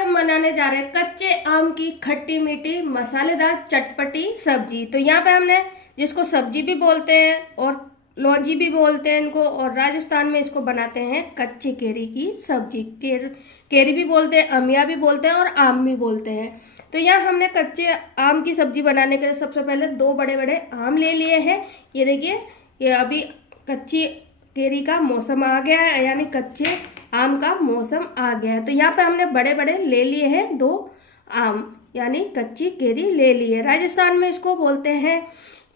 हम बनाने जा रहे हैं कच्चे आम की खट्टी मीठी मसालेदार चटपटी सब्जी। तो यहाँ पे हमने, जिसको सब्जी भी बोलते हैं और लौंजी भी बोलते हैं इनको, और राजस्थान में इसको बनाते हैं कच्ची केरी की सब्जी। केरी भी बोलते हैं, अमिया भी बोलते हैं और आम भी बोलते हैं। तो यहाँ हमने कच्चे आम की सब्जी बनाने के लिए सबसे पहले 2 बड़े बड़े आम ले लिए हैं। ये देखिए, ये अभी कच्ची केरी का मौसम आ गया है, यानी कच्चे आम का मौसम आ गया है। तो यहाँ पे हमने बड़े बड़े ले लिए हैं 2 आम, यानी कच्ची केरी ले ली है। राजस्थान में इसको बोलते हैं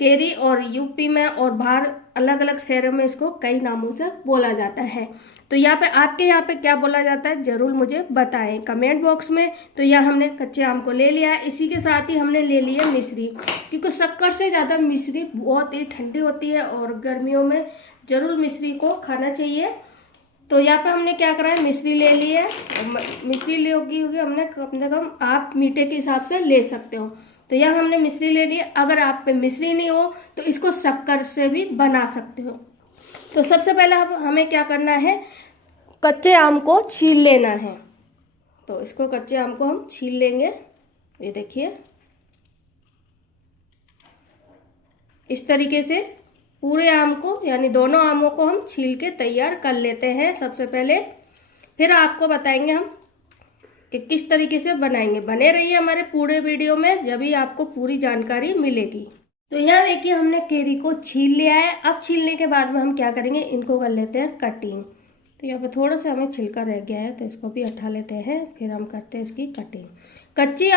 केरी, और यूपी में और बाहर अलग अलग शहरों में इसको कई नामों से बोला जाता है। तो यहाँ पे आपके यहाँ पे क्या बोला जाता है ज़रूर मुझे बताएं कमेंट बॉक्स में। तो यहाँ हमने कच्चे आम को ले लिया है। इसी के साथ ही हमने ले लिया मिश्री, क्योंकि शक्कर से ज़्यादा मिश्री बहुत ही ठंडी होती है और गर्मियों में ज़रूर मिश्री को खाना चाहिए। तो यहाँ पे हमने क्या करा है, मिश्री ले ली है। मिश्री लेगी होगी हमने कम से कम, आप मीठे के हिसाब से ले सकते हो। तो यहाँ हमने मिश्री ले ली है। अगर आप पे मिश्री नहीं हो तो इसको शक्कर से भी बना सकते हो। तो सबसे पहले हमें क्या करना है, कच्चे आम को छील लेना है। तो इसको कच्चे आम को हम छील लेंगे। ये देखिए, इस तरीके से पूरे आम को, यानी दोनों आमों को हम छील के तैयार कर लेते हैं सबसे पहले। फिर आपको बताएंगे हम कि किस तरीके से बनाएंगे। बने रहिए हमारे पूरे वीडियो में, जब भी आपको पूरी जानकारी मिलेगी। तो यहाँ देखिए, हमने केरी को छील लिया है। अब छीलने के बाद में हम क्या करेंगे, इनको कर लेते हैं कटिंग। तो यहाँ पे थोड़ा सा हमें छिलका रह गया है, तो इसको भी हटा लेते हैं। फिर हम करते हैं इसकी कटिंग। कच्ची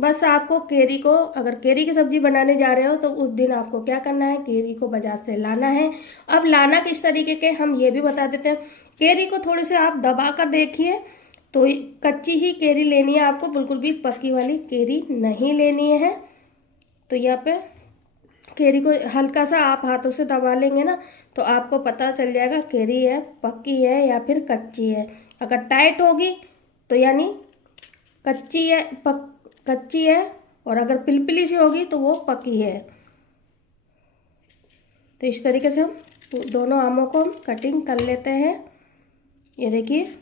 बस आपको केरी को, अगर केरी की सब्जी बनाने जा रहे हो तो उस दिन आपको क्या करना है, केरी को बाजार से लाना है। अब लाना किस तरीके के हम ये भी बता देते हैं। केरी को थोड़े से आप दबा कर देखिए, तो कच्ची ही केरी लेनी है आपको, बिल्कुल भी पक्की वाली केरी नहीं लेनी है। तो यहाँ पे केरी को हल्का सा आप हाथों से दबा लेंगे ना, तो आपको पता चल जाएगा केरी है पक्की है या फिर कच्ची है। अगर टाइट होगी तो यानी कच्ची है, कच्ची है, और अगर पिलपिली सी होगी तो वो पकी है। तो इस तरीके से हम दोनों आमों को हम कटिंग कर लेते हैं। ये देखिए,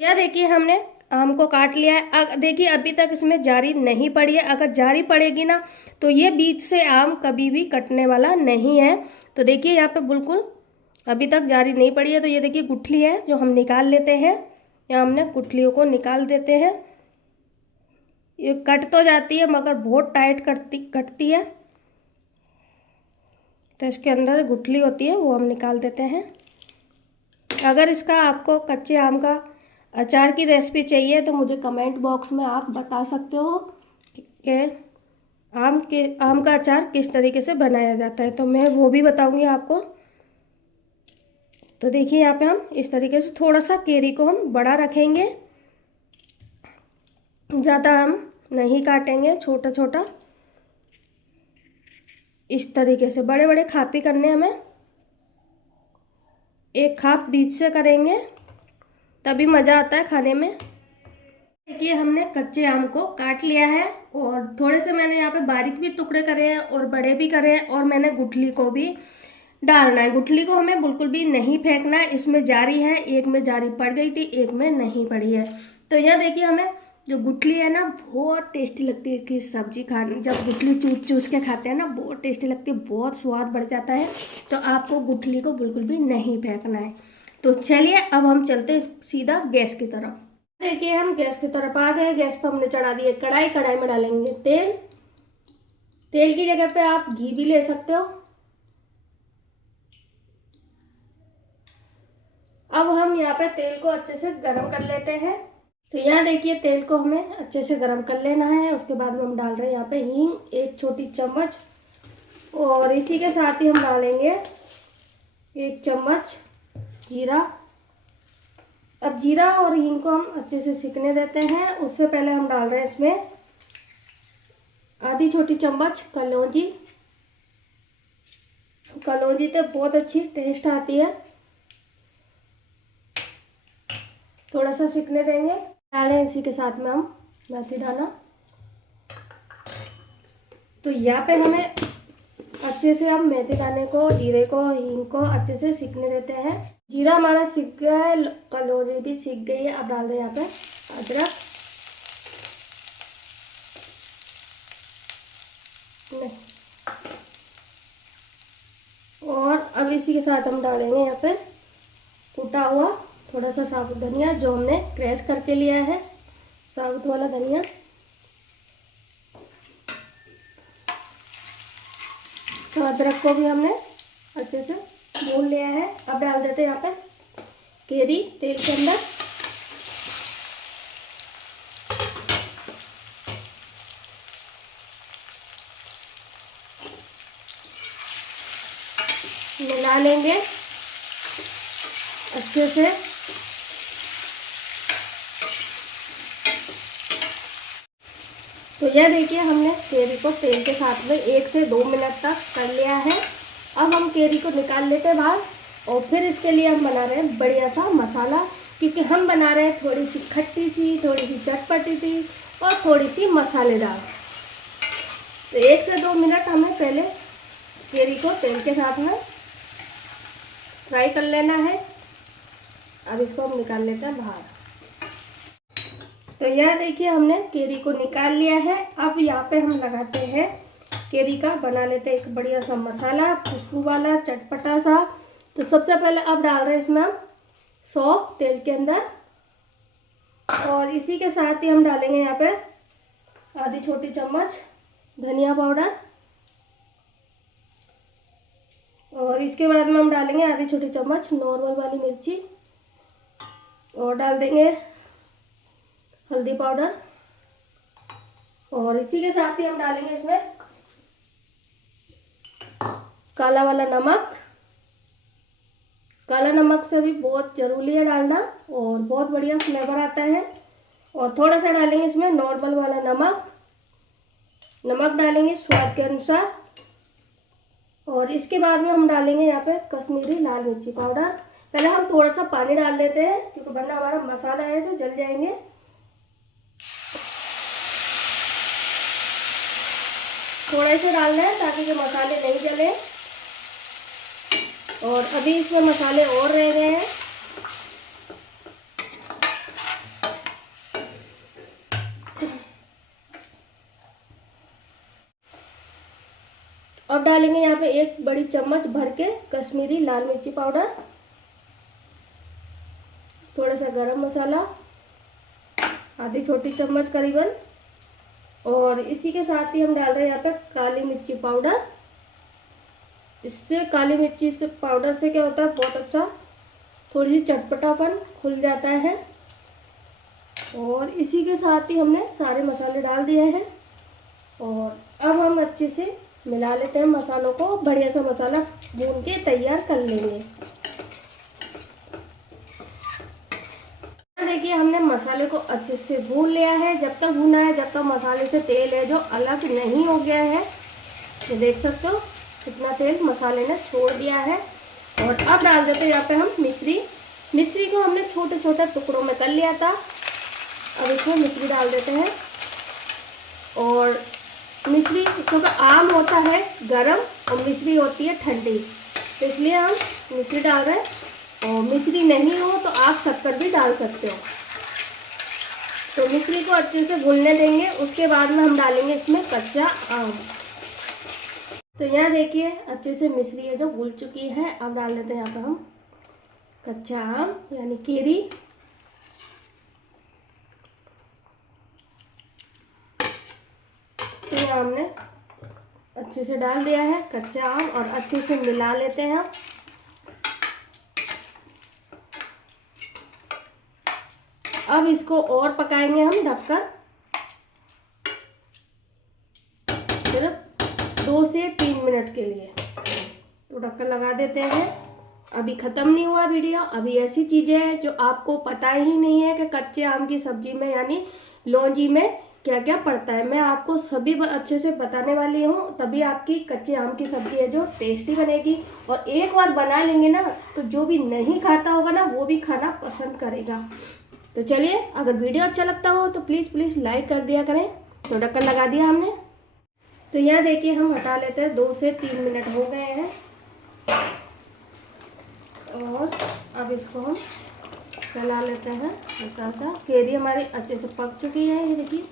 यह देखिए हमने आम को काट लिया है। देखिए, अभी तक इसमें जारी नहीं पड़ी है। अगर जारी पड़ेगी ना तो ये बीच से आम कभी भी कटने वाला नहीं है। तो देखिए, यहाँ पे बिल्कुल अभी तक जारी नहीं पड़ी है। तो ये देखिए गुठली है जो हम निकाल लेते हैं। यहाँ हमने गुठलियों को निकाल देते हैं। ये कट तो जाती है मगर बहुत टाइट कटती है। तो इसके अंदर गुठली होती है, वो हम निकाल देते हैं। अगर इसका आपको कच्चे आम का अचार की रेसिपी चाहिए तो मुझे कमेंट बॉक्स में आप बता सकते हो कि आम का अचार किस तरीके से बनाया जाता है, तो मैं वो भी बताऊंगी आपको। तो देखिए, यहाँ पे हम इस तरीके से थोड़ा सा केरी को हम बड़ा रखेंगे, ज़्यादा हम नहीं काटेंगे, छोटा छोटा इस तरीके से। बड़े बड़े खापी करने हमें, एक खाप बीच से करेंगे तभी मज़ा आता है खाने में। देखिए, हमने कच्चे आम को काट लिया है, और थोड़े से मैंने यहाँ पे बारीक भी टुकड़े करे हैं और बड़े भी करे हैं, और मैंने गुठली को भी डालना है। गुठली को हमें बिल्कुल भी नहीं फेंकना है। इसमें जारी है, एक में जारी पड़ गई थी, एक में नहीं पड़ी है। तो यहाँ देखिए, हमें जो गुठली है ना, बहुत टेस्टी लगती है कि सब्जी खाने, जब गुठली चूस चूस के खाते हैं ना, बहुत टेस्टी लगती है, बहुत स्वाद बढ़ जाता है। तो आपको गुठली को बिल्कुल भी नहीं फेंकना है। तो चलिए, अब हम चलते हैं सीधा गैस की तरफ। देखिए, हम गैस की तरफ आ गए। गैस पर हमने चढ़ा दी है कढ़ाई। कढ़ाई में डालेंगे तेल। तेल की जगह पे आप घी भी ले सकते हो। अब हम यहाँ पे तेल को अच्छे से गरम कर लेते हैं। तो यहाँ देखिए, तेल को हमें अच्छे से गरम कर लेना है। उसके बाद में हम डाल रहे हैं यहाँ पे हींग 1 छोटी चम्मच, और इसी के साथ ही हम डालेंगे 1 चम्मच जीरा। अब जीरा और हींग को हम अच्छे से सिकने देते हैं। उससे पहले हम डाल रहे हैं इसमें आधी छोटी चम्मच कलौंजी। कलौंजी तो बहुत अच्छी टेस्ट आती है। थोड़ा सा सिकने देंगे। डालें इसी के साथ में हम मेथी दाना। तो यहाँ पे हमें अच्छे से हम मेथी दाने को, जीरे को, हींग को अच्छे से सिकने देते हैं। जीरा हमारा सिक गया है, कलौंजी भी सिक गई है। अब डाल दें यहाँ पे अदरक नहीं, और अब इसी के साथ हम डालेंगे यहाँ पे कुटा हुआ थोड़ा सा साबुत धनिया, जो हमने क्रश करके लिया है, साबुत वाला धनिया। तो अदरक को भी हमने अच्छे से भून लिया है। अब डाल देते हैं यहाँ पे केरी तेल के अंदर। मिला लेंगे अच्छे से। तो यह देखिए हमने केरी को तेल के साथ में 1 से 2 मिनट तक कर लिया है। अब हम केरी को निकाल लेते हैं बाहर, और फिर इसके लिए हम बना रहे हैं बढ़िया सा मसाला, क्योंकि हम बना रहे हैं थोड़ी सी खट्टी सी, थोड़ी सी चटपटी सी और थोड़ी सी मसालेदार। तो 1 से 2 मिनट हमें पहले केरी को तेल के साथ में फ्राई कर लेना है। अब इसको हम निकाल लेते हैं बाहर। तो यह देखिए हमने केरी को निकाल लिया है। अब यहाँ पे हम लगाते हैं केरी का, बना लेते हैं एक बढ़िया सा मसाला, खुशबू वाला चटपटा सा। तो सबसे पहले अब डाल रहे हैं इसमें हम सौंफ तेल के अंदर, और इसी के साथ ही हम डालेंगे यहाँ पे आधी छोटी चम्मच धनिया पाउडर, और इसके बाद में हम डालेंगे आधी छोटी चम्मच नॉर्मल वाली मिर्ची, और डाल देंगे हल्दी पाउडर, और इसी के साथ ही हम डालेंगे इसमें काला वाला नमक। काला नमक से भी बहुत जरूरी है डालना, और बहुत बढ़िया फ्लेवर आता है। और थोड़ा सा डालेंगे इसमें नॉर्मल वाला नमक। नमक डालेंगे स्वाद के अनुसार, और इसके बाद में हम डालेंगे यहाँ पे कश्मीरी लाल मिर्ची पाउडर। पहले हम थोड़ा सा पानी डाल लेते हैं, क्योंकि वरना हमारा मसाला है जो जल जाएंगे। थोड़े से डालना है ताकि जो मसाले नहीं जले। और अभी इसमें मसाले और रह गए हैं। अब डालेंगे यहाँ पे 1 बड़ी चम्मच भर के कश्मीरी लाल मिर्ची पाउडर, थोड़ा सा गरम मसाला आधी छोटी चम्मच करीबन, और इसी के साथ ही हम डाल रहे हैं यहाँ पे काली मिर्ची पाउडर। इससे काली मिर्ची से पाउडर से क्या होता है, बहुत अच्छा थोड़ी सी चटपटापन खुल जाता है। और इसी के साथ ही हमने सारे मसाले डाल दिए हैं, और अब हम अच्छे से मिला लेते हैं मसालों को। बढ़िया सा मसाला भून के तैयार कर लेंगे। देखिए हमने मसाले को अच्छे से भून लिया है। जब तक भूना है जब तक मसाले से तेल है जो अलग नहीं हो गया है। ये देख सकते हो कितना तेल मसाले ने छोड़ दिया है। और अब डाल देते हैं यहाँ पे हम मिश्री। मिश्री को हमने छोटे छोटे टुकड़ों में कर लिया था। अब इसमें मिश्री डाल देते हैं। और मिश्री क्योंकि आम होता है गरम और मिश्री होती है ठंडी, तो इसलिए हम मिश्री डाल रहे हैं। और मिश्री नहीं हो तो आप शक्कर भी डाल सकते हो। तो मिश्री को अच्छे से भूनने देंगे। उसके बाद में हम डालेंगे इसमें कच्चा आम। तो यहाँ देखिए अच्छे से मिश्री है जो भून चुकी है। अब डाल देते हैं यहाँ पे हम कच्चा आम यानी केरी। तो यहाँ हमने अच्छे से डाल दिया है कच्चा आम और अच्छे से मिला लेते हैं। अब इसको और पकाएंगे हम ढककर सिर्फ 2 से 3 मिनट के लिए। तो ढक्कन लगा देते हैं। अभी ख़त्म नहीं हुआ वीडियो। अभी ऐसी चीज़ें हैं जो आपको पता ही नहीं है कि कच्चे आम की सब्जी में यानी लौंजी में क्या क्या पड़ता है। मैं आपको सभी अच्छे से बताने वाली हूँ, तभी आपकी कच्चे आम की सब्जी है जो टेस्टी बनेगी। और एक बार बना लेंगे ना तो जो भी नहीं खाता होगा ना वो भी खाना पसंद करेगा। तो चलिए, अगर वीडियो अच्छा लगता हो तो प्लीज़ लाइक कर दिया करें। तो ढक्कन लगा दिया हमने। तो यहाँ देखिए हम हटा लेते हैं। 2 से 3 मिनट हो गए हैं। और अब इसको हम चला लेते हैं हल्का सा। केरी हमारी अच्छे से पक चुकी है, ये देखिए।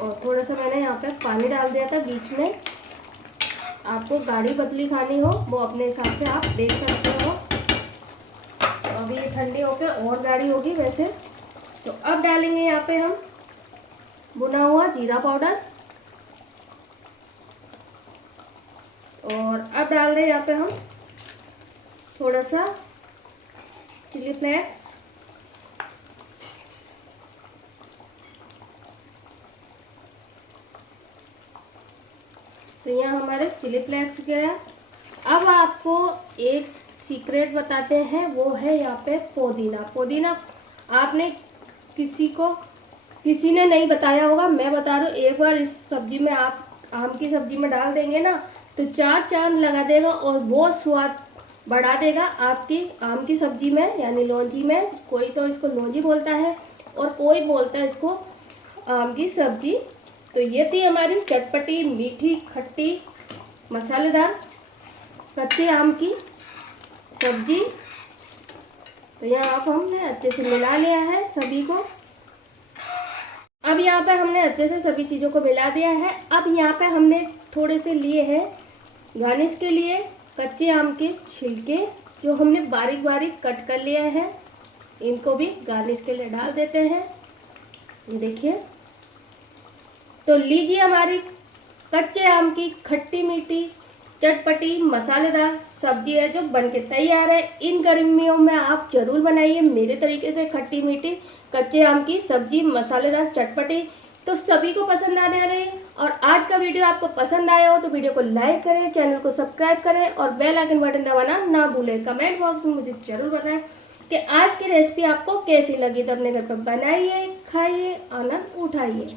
और थोड़ा सा मैंने यहाँ पे पानी डाल दिया था बीच में। आपको गाढ़ी पतली खानी हो वो अपने हिसाब से आप देख सकते हो। तो अभी ये ठंडी होकर और गाढ़ी होगी वैसे। तो अब डालेंगे यहाँ पे हम भुना हुआ जीरा पाउडर, और अब डाल रहे हैं यहाँ पे हम थोड़ा सा चिली फ्लेक्स, तो यहाँ हमारे चिली फ्लेक्स गया। अब आपको एक सीक्रेट बताते हैं, वो है यहाँ पे पुदीना। पुदीना आपने किसी ने नहीं बताया होगा, मैं बता रही हूँ। एक बार इस सब्जी में आप आम की सब्जी में डाल देंगे ना तो चार चांद लगा देगा और वो स्वाद बढ़ा देगा आपकी आम की सब्जी में, यानी लौंजी में। कोई तो इसको लौंजी बोलता है और कोई बोलता है इसको आम की सब्जी। तो ये थी हमारी चटपटी मीठी खट्टी मसालेदार कच्चे आम की सब्जी। तो यहाँ आप हमने अच्छे से मिला लिया है सभी को। अब यहाँ पे हमने अच्छे से सभी चीज़ों को मिला दिया है। अब यहाँ पे हमने थोड़े से लिए हैं गार्निश के लिए कच्चे आम के छिलके, जो हमने बारीक बारीक कट कर लिया है। इनको भी गार्निश के लिए डाल देते हैं, ये देखिए। तो लीजिए हमारी कच्चे आम की खट्टी मीठी चटपटी मसालेदार सब्जी है जो बनके तैयार है। इन गर्मियों में आप जरूर बनाइए मेरे तरीके से खट्टी मीठी कच्चे आम की सब्जी मसालेदार चटपटी। तो सभी को पसंद आने वाली है। और आज का वीडियो आपको पसंद आया हो तो वीडियो को लाइक करें, चैनल को सब्सक्राइब करें और बेल आइकन बटन दबाना ना भूलें। कमेंट बॉक्स में मुझे जरूर बताएं कि आज की रेसिपी आपको कैसी लगी। तो अपने घर पर बनाइए, खाइए, आनंद उठाइए।